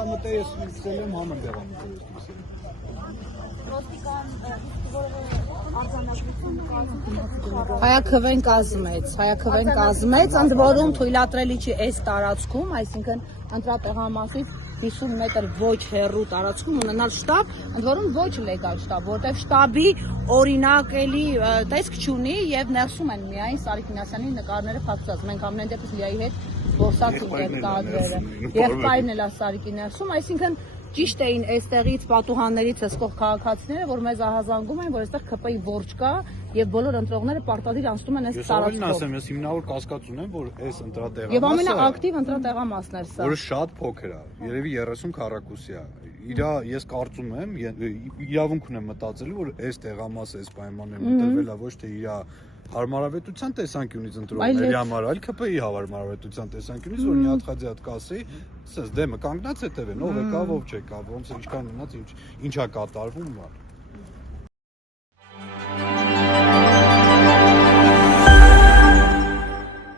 տեղամտե ես ցել եմ համը տեղամտե ես ցել։ Հայաքվեն կազմեց, ընդ որում թույլատրելի չի այս տարածքում, այսինքն ընտրատեղամասից 50 մետր ոչ հեռու տարածքում ունենալ շտաբ, ընդ որում ոչ լեգալ շտաբ, որտեղ շտաբի օրինակելի տեսք չունի եւ ներսում են միայն Սարիկ Մինասյանի նկարները փակցած։ Մենք ամեն դեպս Լիայի հետ գործացինք այդ կադրերը։ Եղբայրն էլ է Սարիկի ներսում, այսինքն ճիշտ էին այստեղից պատուհաններից հսկող քաղաքացիները, որ մեզ ահազանգում են, որ այստեղ ԿՊ-ի որջը կա եւ բոլոր ընտրողները պարտադիր անցնում են այս տարածքով։ Ես հիմնավոր կասկած ունեմ, որ այս ընտրատեղամասը Եվ ամենաակտիվ ընտրատեղամասն էր սա։ Որը շատ փոքր է, երևի 30 քառակուսի է։ Ես կարծում եմ, իրավունք ունեմ մտածելու, որ այս տեղամասը այս պայմաններում ընտրվել է ոչ թե իր հարմարավետության տեսանկյունից ընտրողների համար, այլ ԿՊ-ի հարմարավետության տեսանկյունից, որ Նիհաթ Խաձի կասի, ասես դեմը կանգնած հետևեն, ով եկավ, ով չեկավ, ոնց ինչքան մնաց, ինչա կատարվում։